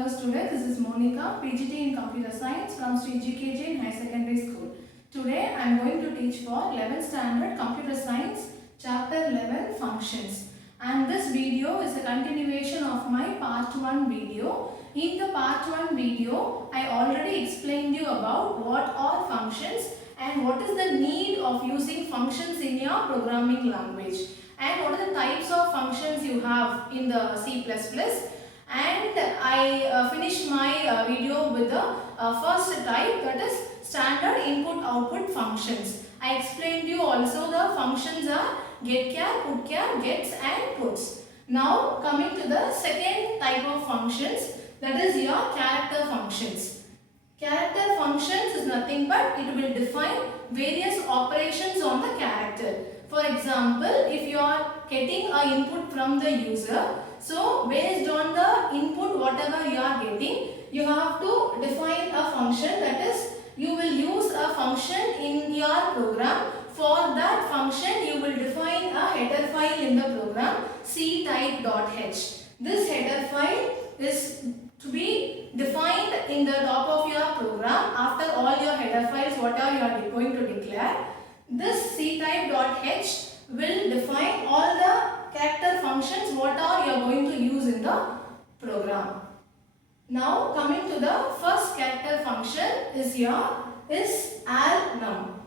Hello students, this is Monica, PGT in Computer Science from Sri GKJ in High Secondary School. Today I am going to teach for 11th Standard Computer Science Chapter 11 Functions. And this video is a continuation of my part 1 video. In the part 1 video, I already explained you about what are functions and what is the need of using functions in your programming language. And what are the types of functions you have in the C++. And I finished my video with the first type, that is standard input output functions. I explained you also the functions are getChar, putChar, gets and puts. Now coming to the second type of functions, that is your character functions. Character functions is nothing but it will define various operations on the character. For example, if you are getting an input from the user, so based on the input whatever you are getting, you have to define a function, that is you will use a function in your program. For that function you will define a header file in the program ctype.h. This header file is to be defined in the top of your program after all your header files whatever you are going to declare. This ctype.h will define all the character functions what are you are going to use in the program. Now coming to the first character function is ALNUM.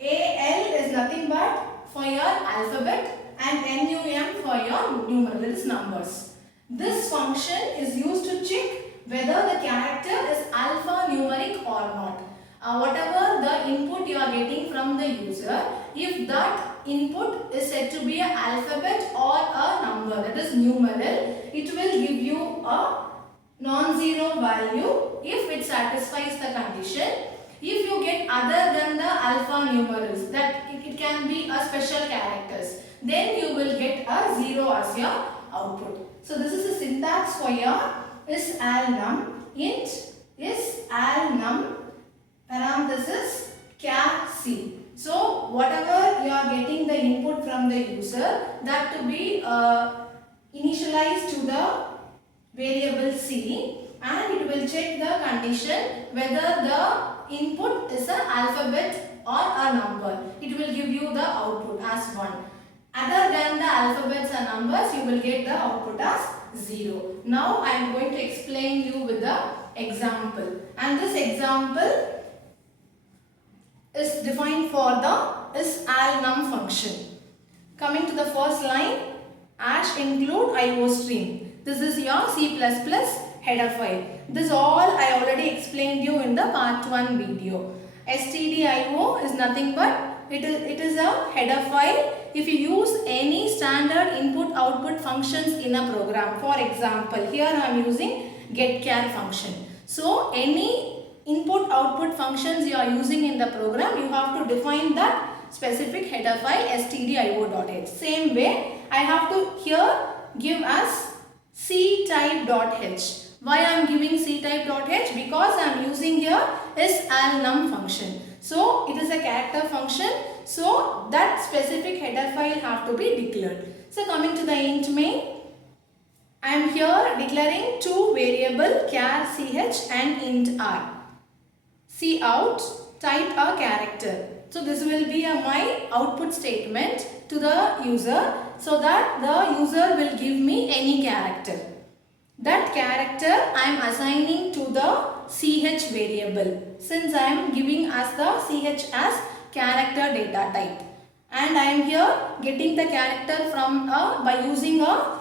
AL is nothing but for your alphabet and NUM for your numeral, that is numbers. This function is used to check whether the character is alphanumeric or not. Whatever the input you are getting from the user, if that input is said to be an alphabet or a number, that is numeral, it will give you a non-zero value if it satisfies the condition. If you get other than the alphanumerals, that it can be a special characters, then you will get a 0 as your output. So this is the syntax for your ALNUM. Int ALNUM parenthesis char c. So whatever you are getting the input from the user, that to be initialized to the variable c, and it will check the condition whether the input is an alphabet or a number. It will give you the output as 1. Other than the alphabets and numbers, you will get the output as 0. Now I am going to explain you with the example, and this example is defined for the ALNUM function. Coming to the first line, #include IOStream. This is your C++ header file. This all I already explained you in the part 1 video. stdio is nothing but it is a header file. If you use any standard input output functions in a program, for example here I am using getChar function. So any input output functions you are using in the program, you have to define that specific header file stdio.h. Same way I have to here give as ctype.h. Why I am giving ctype.h? Because I am using here ALNUM function. So it is a character function, so that specific header file have to be declared. So coming to the int main, I am here declaring two variable char ch and int r. Cout, type a character. So this will be my output statement to the user, so that the user will give me any character. That character I am assigning to the ch variable, since I am giving as the ch as character data type, and I am here getting the character from by using a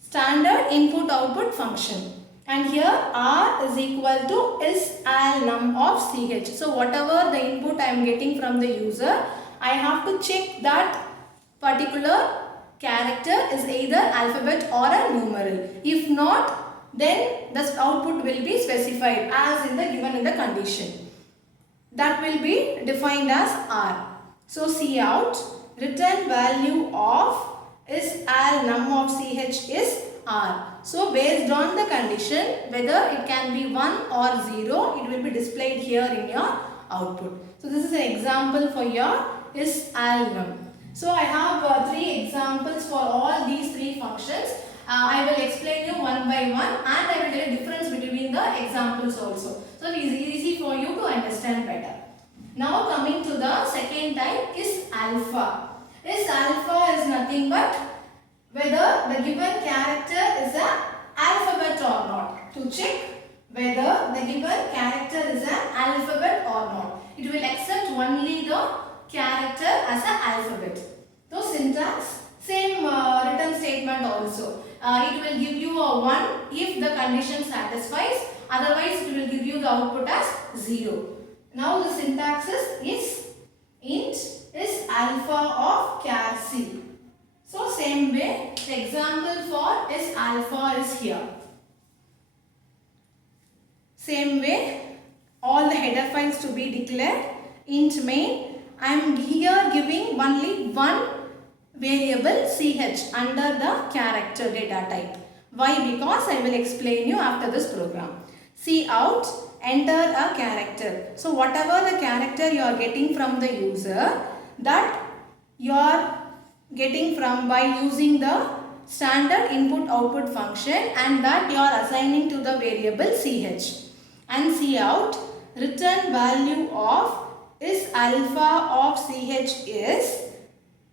standard input output function. And here r is equal to ALNUM of ch. So whatever the input I am getting from the user, I have to check that particular character is either alphabet or a numeral. If not, then the output will be specified as in the given in the condition. That will be defined as r. So cout, return value of ALNUM of ch is r. So based on the condition whether it can be 1 or 0, it will be displayed here in your output. So this is an example for your ALNUM. So I have 3 examples for all these 3 functions. I will explain you one by one, and I will tell you difference the examples also. So it is easy for you to understand better. Now coming to the second type is alpha. Is alpha is nothing but whether the given character is an alphabet or not. To check whether the given character is an alphabet or not. It will accept only the character as an alphabet. So syntax, same written statement also. It will give you a 1 if the condition satisfies, otherwise it will give you the output as 0. Now the syntax is int is alpha of char C. So same way, the example for is alpha is here. Same way, all the header files to be declared. Int main, I am here giving only one variable ch under the character data type. Why? Because I will explain you after this program. Cout, enter a character. So whatever the character you are getting from the user, that you are getting from by using the standard input output function, and that you are assigning to the variable ch. And cout, return value of is alpha of ch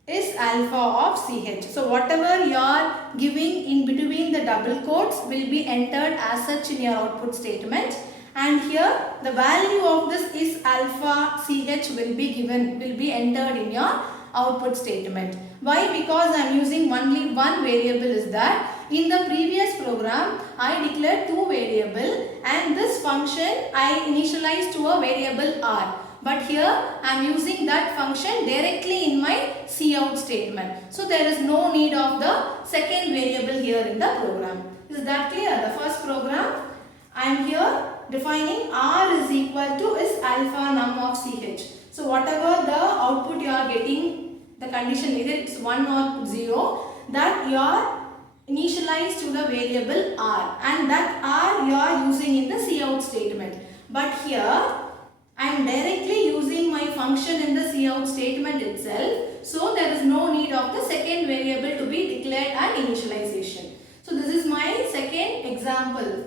is alpha of ch. So whatever you are giving in between the double quotes will be entered as such in your output statement, and here the value of this is alpha ch will be entered in your output statement. Why? Because I am using only one variable. Is that in the previous program I declared two variables, and this function I initialized to a variable r. But here I am using that function directly in my cout statement. So there is no need of the second variable here in the program. Is that clear? The first program I am here defining r is equal to is alpha num of ch. So whatever the output you are getting, the condition either it's 1 or 0, that you are initialized to the variable r, and that r you are using in the cout statement. But here I am directly using my function in the cout statement itself, so there is no need of the second variable to be declared and initialization. So this is my second example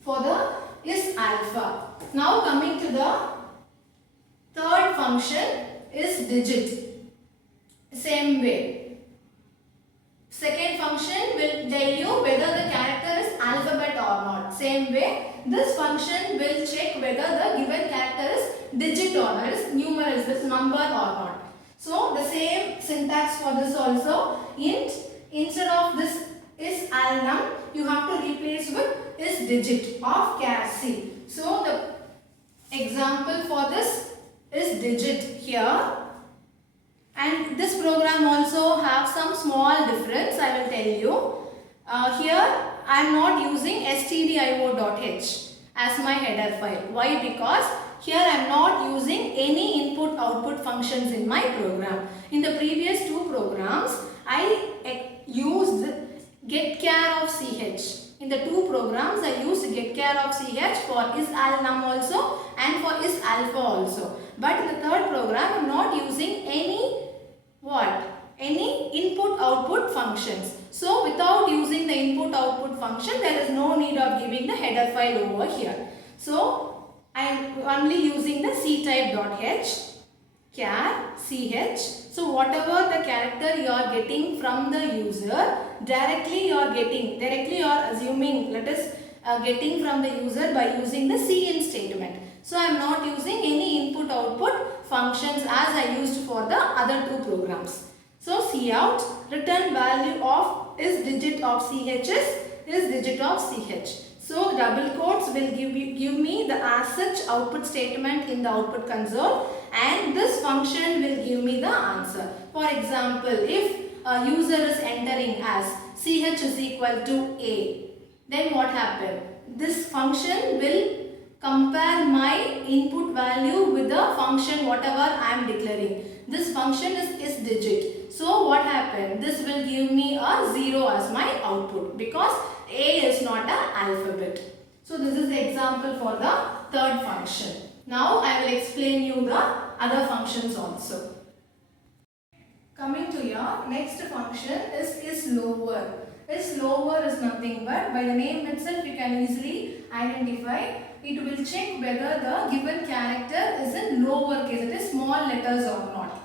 for the is alpha. Now coming to the third function is digit. Same way. Second function will tell you whether the character is alphabet or not. Same way, this function will check whether the given character is digit or not, is numerals, is number or not. So the same syntax for this also. Int, instead of this is alnum, you have to replace with is digit of char C. So the example for this is digit here. And this program also have some small difference, I will tell you. Here I am not using stdio.h as my header file. Why? Because here I am not using any input output functions in my program. In the previous two programs, I used getChar of ch. In the two programs, I used getChar of ch for isAlnum also and for isAlpha also. But in the third program, I am not using any input output functions. So without using the input output function, there is no need of giving the header file over here. So I am only using the ctype.h, char, ch. So whatever the character you are getting from the user, directly you are assuming, let us getting from the user by using the cin statement. So I am not using any input output functions as I used for the other two programs. So cout, return value of is digit of ch is digit of ch. So double quotes will give me the as such output statement in the output console, and this function will give me the answer. For example, if a user is entering as ch is equal to a, then what happened? This function will compare my input value with the function whatever I am declaring. This function is digit. So what happened? This will give me a 0 as my output because a is not an alphabet. So this is the example for the third function. Now I will explain you the other functions also. Coming to your next function is lower. is lower is nothing but by the name itself you can easily identify. It will check whether the given character is in lower case, it is small letters or not.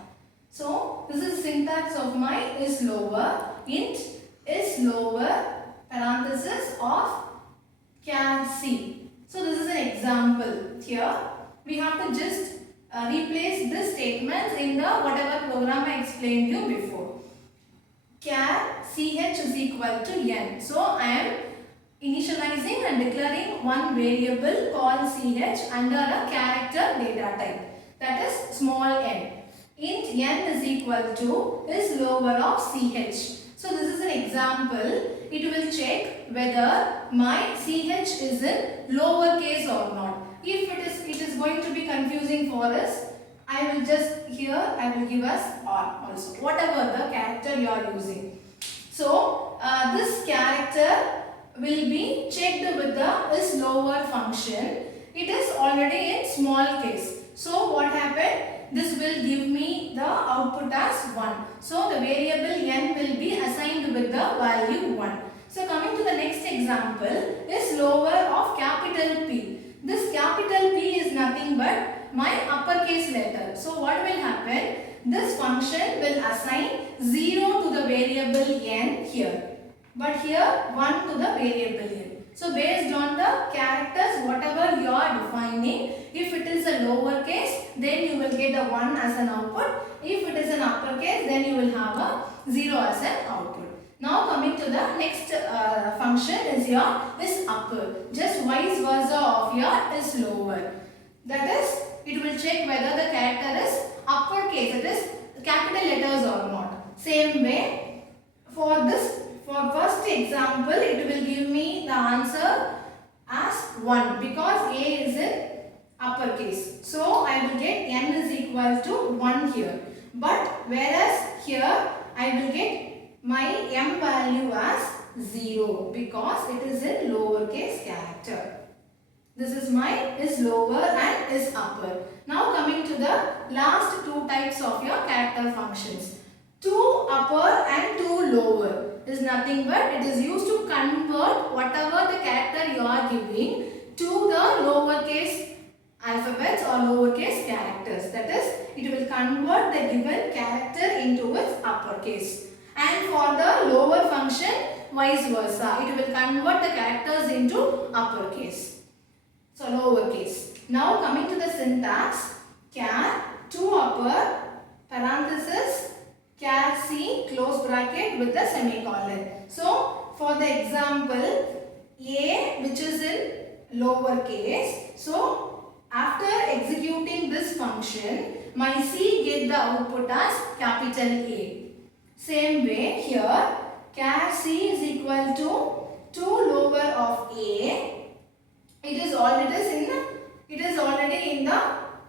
So this is syntax of my is lower. Int is lower parenthesis of char C. So this is an example. Here we have to just replace this statements in the whatever program I explained you before. Char ch is equal to n. So I am initializing and declaring one variable called ch under a character data type, that is small n. Int n is equal to is lower of ch. So this is an example. It will check whether my ch is in lower case or not. If it is going to be confusing for us, I will just here I will give us or also whatever the character you are using. So this character will be checked with the is lower function. It is already in small case. So what happened? This will give me the output as 1. So the variable n will be assigned with the value 1. So coming to the next example is lower of capital P. This capital P is nothing but my uppercase letter. So what will happen? This function will assign 0 to the variable n here. But here 1 to the variable n. So based on the characters whatever you are defining, if it is a lower case then you will get the 1 as an output. If it is an uppercase then you will have a 0 as an output. Now coming to the next function is your is upper. Just vice versa of your is lower. That is, it will check whether the character is uppercase, it is capital letters or not. Same way, for first example, it will give me the answer as 1 because A is in uppercase. So I will get n is equal to 1 here. But whereas here I will get my m value as 0 because it is in lowercase character. This is my is lower and is upper. Now coming to the last two types of your character functions. 2 upper and 2 lower is nothing but it is used to convert whatever the character you are giving to the lowercase alphabets or lowercase characters. That is, it will convert the given character into its uppercase. And for the lower function, vice versa. It will convert the characters into uppercase. So lowercase. Now coming to the syntax, char 2 upper parenthesis char C close bracket with the semicolon. So for the example, A which is in lowercase. So after executing this function, my C get the output as capital A. Same way here, char C is equal to 2 lower of A. It is already in the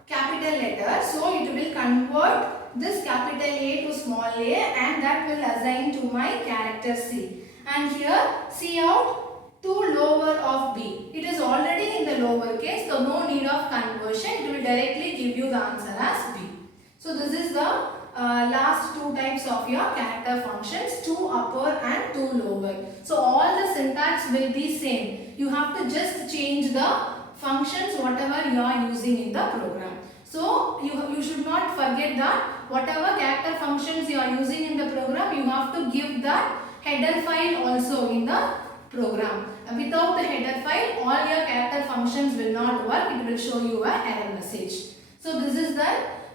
capital letter, so it will convert this capital A to small a and that will assign to my character C. And here C out 2 lower of B. It is already in the lower case, so no need of conversion. It will directly give you the answer as B. So this is the last two types of your character functions, 2 upper and 2 lower. So all the syntax will be same. You have to just change the functions whatever you are using in the program. So you should not forget that whatever character functions you are using in the program, you have to give that header file also in the program. Without the header file, all your character functions will not work. It will show you an error message. So this is the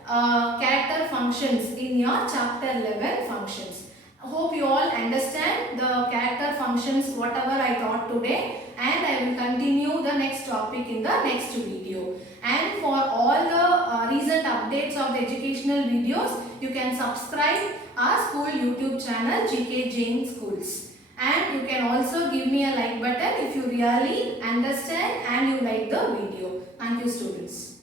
character functions in your chapter 11 functions. I hope you all understand the character functions whatever I taught today, and I will continue the next topic in the next video. And for all the recent updates of the educational videos, you can subscribe our school YouTube channel GK Jain Schools. And you can also give me a like button if you really understand and you like the video. Thank you students.